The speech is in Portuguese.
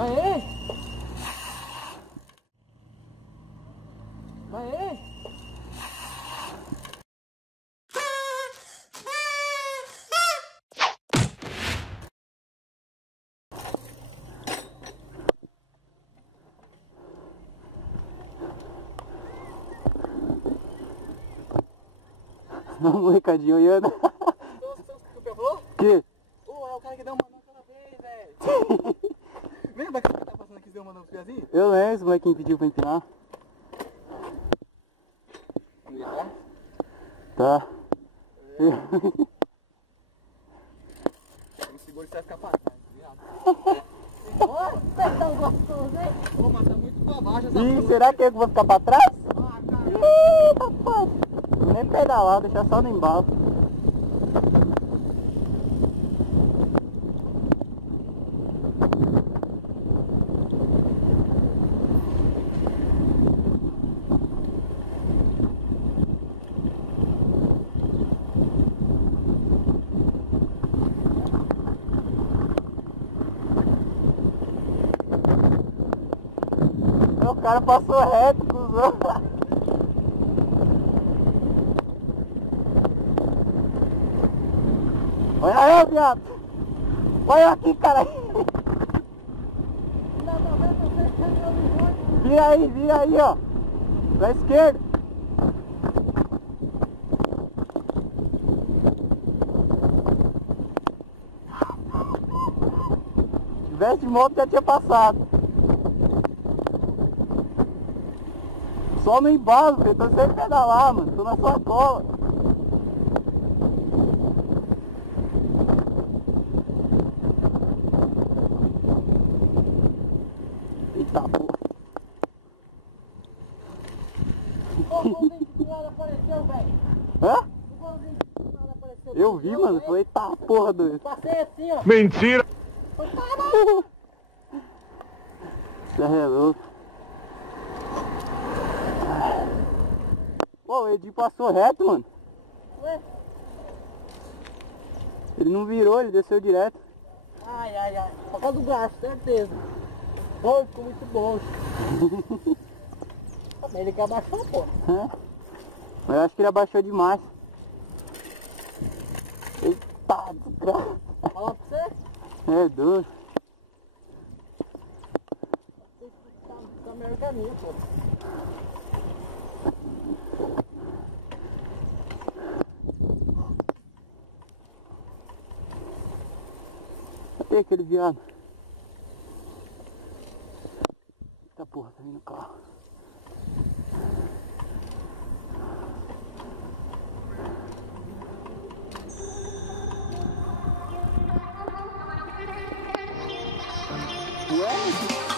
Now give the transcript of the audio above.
Vai aí! Vai aí! Um recadinho olhando. Você que o falou? Que? Ô, é o cara que deu um mandão aquela vez, velho. Lembra que você tá passando aqui e deu um mandão pros piazinhos? Eu lembro, esse molequinho pediu pra empinar. Vamos gritar? Tá. Não segura que você vai ficar pra trás, viado. Ô, tá gostoso, hein? Ô, mas tá muito pra baixo essa Ih, porra. será que eu vou ficar pra trás? Ah, cara. Ih, rapaz. Vou nem pedalar, deixar só no embalo. O cara passou reto, cuzão. Olha aí, viado. Olha aqui, cara. Vira aí, ó. Pra esquerda. Se tivesse de moto, já tinha passado. Só no embalo, filho. Tô sem pedalar, mano. Tô na sua cola. Eita porra. Ô, o golzinho que do lado apareceu, velho. Hã? O golzinho que do lado apareceu. Eu vi, mano. Falei, eita porra, doido. Passei assim, ó. Mentira! Foi caralho. Você é louco. Pô, o Edi passou reto, mano. Ué? Ele não virou, ele desceu direto. Ai, ai, ai. Por causa do braço, certeza. Pô, ficou muito bom. Ele que abaixou, pô. É. Mas eu acho que ele abaixou demais. Eita, desgraça. Fala pra você. É doido. Tá melhor que a minha, pô. Cadê aquele viado? Eita porra, tá vindo o carro. Ué?